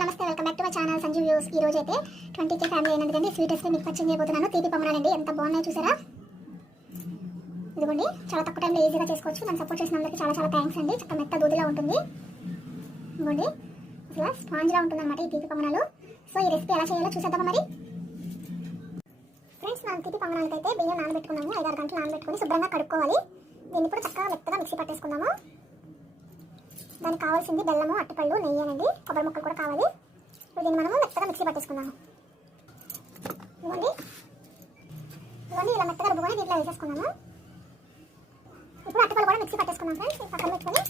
నమస్తే, welcome back to my channel Sanjeev views. ఈ రోజు అయితే 20K ఫ్యామిలీ అయినందుకండి స్వీట్ రెసిపీ మీకు పరిచయం చేయబోతున్నాను. తీపి పొంగనాలండి, ఎంత బాగున్నాయో చూసారా. ఇదిగోండి, చాలా తక్కువ టైంలో ఈజీగా చేసుకోవచ్చు. నన్ను సపోర్ట్ చేసినందుకు చాలా చాలా థ్యాంక్స్ అండి. చక్క మెత్త దూదిలా ఉంటుంది. ఇదిగోండి, అసలు స్పాంజ్లా ఉంటుంది అనమాట ఈ తీపి పొంగనాలు. సో ఈ రెసిపీ ఎలా చేయాలో చూసేద్దామా మరి. ఫ్రెండ్స్, మనం తీపి పొంగనాలకి అయితే బియ్యం నానబెట్టుకున్నాము. 5-6 గంటలు నానబెట్టుకుని శుభ్రంగా కడుక్కోవాలి. దీన్ని ఇప్పుడు చక్కగా మెత్తగా మిక్సీ పట్టేసుకుందాము. దానికి కావాల్సింది బెల్లము, అట్టిపళ్ళు, నెయ్యి అండి, కొబ్బరి ముక్కలు కూడా కావాలి. ఇప్పుడు దీన్ని మనము మెత్తగా మిక్సీ పట్టేసుకుందాము. ఇవ్వండి ఇలా మెత్తగా రుబ్బుకొని దీంట్లో వేసేసుకున్నాము. ఇప్పుడు అట్టిపళ్ళు కూడా మిక్సీ పట్టేసుకున్నాం ఫ్రెండ్స్. పక్కన పెట్టుకొని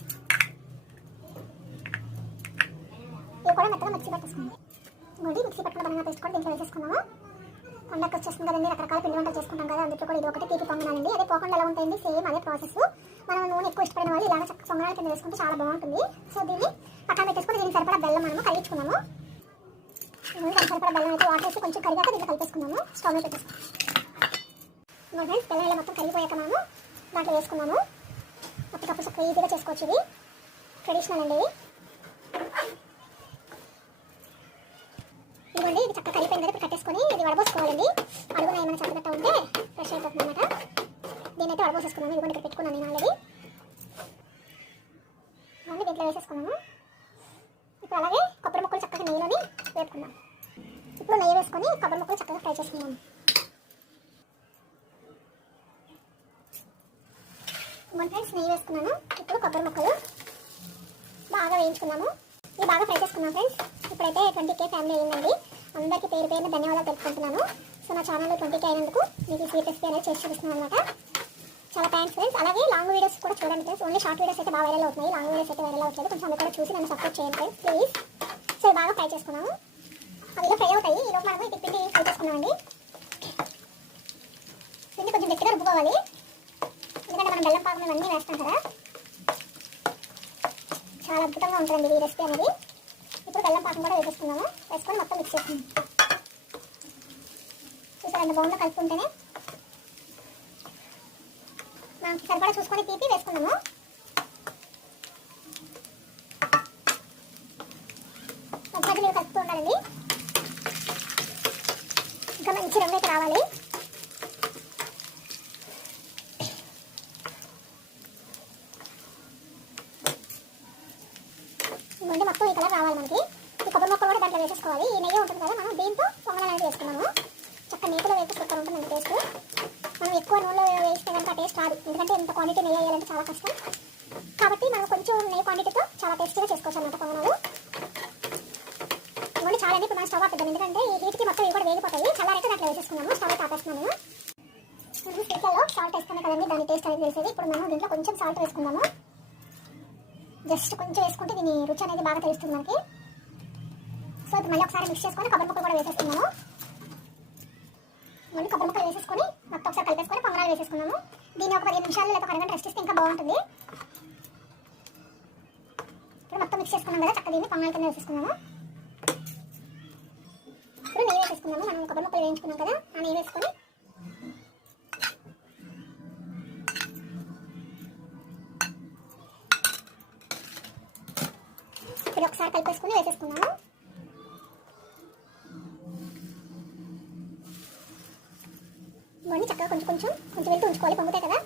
ఇవి కూడా మెత్తగా మిక్సీ పట్టేసుకున్నాం. ఇవ్వండి, మిక్సీ పట్టుకున్న బనానా పేస్ట్ కూడా దీంట్లో వేసేసుకున్నాము. పండగ వచ్చేస్తుంది కదండి, రకరకాల పిండి వంటలు చేసుకుంటాం కదా, అందులో కూడా ఇది ఒకటి తీపి పొంగనాలండి. అదే పోకుండా ఎలా ఉంటాయండి, సేమ్ అదే ప్రాసెస్. మనం నూనె ఎక్కువ ఇష్టపడిన వాళ్ళు ఇలాగ చక్క పొంగనాల కింద వేసుకుంటే చాలా బాగుంటుంది. సో దీన్ని పక్కన పెట్టేసుకొని దీనికి సరిపడా బెల్లం మనము కరిగించుకున్నాము. దానికి సరిపడా బెల్లం అయితే వాటర్ వేసి కొంచెం కరిగాక దీంట్లో కలిపేసుకున్నాము. స్టవ్ మీద పెట్టేసుకున్నాము. ఫ్రెండ్స్, బెల్లం ఇలా మొత్తం కరిగిపోయాక మనము దాంట్లో వేసుకున్నాము. అప్పటికప్పుడు చక్కగా ఈజీగా చేసుకోవచ్చు. ఇది ట్రెడిషనల్ అండి. ఇదిగోండి, ఇది చక్కగా కరిగిపోయింది కదా. ఇప్పుడు కట్టేసుకొని ఇది వడబోసుకోవాలండి. అడుగున ఏమైనా చక్కగట్ట ఉంటే ఫ్రెష్ అయిపోతుంది అనమాట. దీని అయితే వడబోసేసుకున్నాము. ఇదిగోండి, ఇక్కడ పెట్టుకున్నాను నేను ఆల్రెడీ. అన్నీ దీంట్లో వేసేసుకున్నాము. ఇప్పుడు అలాగే కొబ్బరి ముక్కలు చక్కగా నెయ్యిలోని వేపుకున్నాం. ఇప్పుడు నెయ్యి వేసుకొని కొబ్బరి ముక్కలు చక్కగా ఫ్రై చేసుకున్నాము. ఫ్రెండ్స్, నెయ్యి వేసుకున్నాను. ఇప్పుడు కొబ్బరి ముక్కలు బాగా వేయించుకున్నాము. ఇది బాగా ఫ్రై చేసుకున్నాం ఫ్రెండ్స్. ఇప్పుడైతే 20K ఫ్యామిలీ అయ్యిందండి. అందరికీ పేరు పేరున ధన్యవాదాలు తెలుపుకుంటున్నాను. సో నా ఛానల్లో 20K అయినందుకు మీకు ఈ స్వీట్ రెసిపీ అనేది చేసి చూపిస్తున్నాను అనమాట. చాలా థ్యాంక్స్ ఫ్రెండ్స్. అలాగే లాంగ్ వీడియోస్ కూడా చూడండి ఫ్రెండ్స్. ఓన్లీ షార్ట్ వీడియోస్ అయితే బాగా వైరల్ అవుతున్నాయి, లాంగ్ వీడియోస్ అయితే వైరల్ అవుతుంది. కొంచెం అవి కూడా చూసి నన్ను సపోర్ట్ చేయండి ఫ్రెండ్స్ ప్లీజ్. సో ఇవి బాగా ఫ్రై చేసుకున్నాము. అవి ఇలా ఫ్రై అవుతాయి. ఈలోపు మనము ఇది పిండి ఫ్రై చేసుకున్నామండి. పిండి కొంచెం గట్టిగా రుబ్బుకోవాలి, ఎందుకంటే మనం బెల్లం పాకం అన్నీ వేస్తాం కదా. చాలా అద్భుతంగా ఉంటుందండి ఈ రెసిపీ అనేది. ఇప్పుడు బెల్లం పాకం కూడా వేసేసుకున్నాము. వేసుకొని మొత్తం మిక్స్ చేసుకున్నాము. చూసారు ఎంత బాగుందో, కలుపుకుంటేనే. మనకి సరిపడా చూసుకొని తీపి వేసుకున్నాము. మధ్య మీరు కలుపుతూ ఉండాలండి. ఇంకా మంచి రంగు అయితే రావాలి. ఇవ్వండి, మొత్తం ఈ కలర్ రావాలి మనకి. ఈ కొబ్బరి మొక్కలు కూడా దాంట్లో వేసేసుకోవాలి. ఈ నెయ్యి ఉంటుంది కదా, మనం దీంతో పొంగనాలు అనేది వేసుకున్నాము. చక్క నేతిలో వేసి సూపర్ ఉంటుందండి టేస్ట్. మనం ఎక్కువ నూనెలో వేస్తే కనుక టేస్ట్ రాదు, ఎందుకంటే ఇంత క్వాంటిటీ నెయ్యి వేయాలంటే చాలా కష్టం. కాబట్టి మనం కొంచెం నెయ్యి క్వాంటిటీతో చాలా టేస్టీగా చేసుకోవచ్చు అన్నమాట పొంగనాలు. ఇవన్నీ చాలా ఇప్పుడు మనం స్టవ్ ఆపేద్దాం, ఎందుకంటే ఈ హీట్కి మొత్తం ఇవి కూడా వేగిపోతాయి. చల్లారైతే దాంట్లో వేసేసుకున్నాము. స్టవ్ అయితే ఆపేస్తున్నాను నేను. స్పీకర్లో సాల్ట్ వేసుకున్నాం కదండి, దాని టేస్ట్ అనేది తెలిసేది. ఇప్పుడు మనం దీంట్లో కొంచెం సాల్ట్ వేసుకుందాము. జస్ట్ కొంచెం వేసుకుంటే దీని రుచి అనేది బాగా తెలుస్తుంది మనకి. సో ఇప్పుడు మళ్ళీ ఒకసారి మిక్స్ చేసుకొని కొబ్బరి ముక్కలు కూడా వేసేసుకున్నాము. మళ్ళీ కొబ్బరి ముక్కలు వేసేసుకొని మొత్తం ఒకసారి కలిపేసుకొని పొంగనాలు వేసేసుకున్నాము. దీన్ని ఒక 15 నిమిషాలు లేదా 1 గంట రెస్ట్ ఇస్తే ఇంకా బాగుంటుంది. ఇప్పుడు మొత్తం మిక్స్ చేసుకున్నాం కదా, చక్కగా దీన్ని పొంగనాల కింద వేసేసుకున్నాము. ఇప్పుడు నెయ్యి వేసేసుకున్నాము. మనం కొబ్బరి ముక్కలు వేయించుకున్నాం కదా, ఆ నెయ్యి వేసుకొని ఇప్పుడు ఒకసారి కలిపేసుకుని వేసేసుకున్నాము. ఇవన్నీ చక్కగా కొంచెం వెళ్తూ ఉంచుకోవాలి, పొంగుతాయి కదా.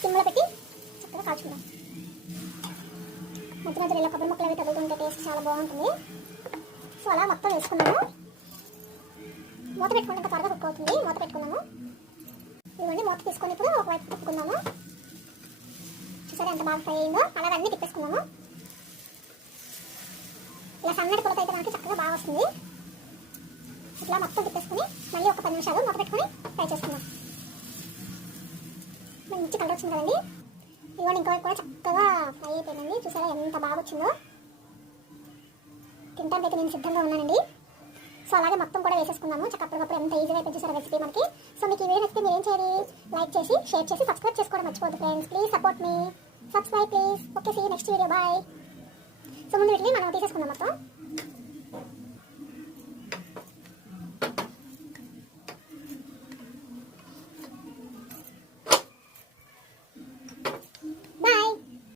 సిమ్లో పెట్టి చక్కగా కాల్చుకుందాం. మధ్య మధ్యలో ఇలా కొబ్బరి ముక్కలు అవి తగులుతుంటే టేస్ట్ చాలా బాగుంటుంది. సో అలా మొత్తం వేసుకున్నాము. మూత పెట్టుకుంటే ఇంకా త్వరగా కుక్ అవుతుంది. మూత పెట్టుకున్నాము. ఇవన్నీ మూత తీసుకొని ఇప్పుడు ఒకవైపు తిప్పుకుందాము. చూసారా ఎంత బాగా ఫ్రై అయిందో. అలాగే అన్నీ తిప్పేసుకున్నాము. ఇలా సన్నటి కొలత అయితే మనకి చక్కగా బాగా వస్తుంది. ఇట్లా మొత్తం తిప్పేసుకుని మళ్ళీ ఒక 10 నిమిషాలు మూత పెట్టుకుని ఫ్రై చేసుకుందాం. మంచి కలర్ వచ్చింది కదండి. ఇదిగోండి, ఇంకోవైపు కూడా చక్కగా ఫ్రై అయిపోయిందండి. చూసారా ఎంత బాగా వచ్చిందో. తింటానికి నేను సిద్ధంగా ఉన్నానండి. సో అలాగే మొత్తం కూడా వేసేసుకున్నాము. చక్కప్పటికప్పుడు ఎంత ఈజీగా అయిపోయింది చూసారా రెసిపీ మనకి. సో మీకు ఈ వీడియో నచ్చితే మీరు ఏం చేయాలి, లైక్ చేసి షేర్ చేసి సబ్స్క్రైబ్ చేసుకోవడం మర్చిపోద్దు friends. Please support me, subscribe please. Okay, see you next video, bye. So ముందు వీటిని మనం తీసేసుకుందాం మొత్తం.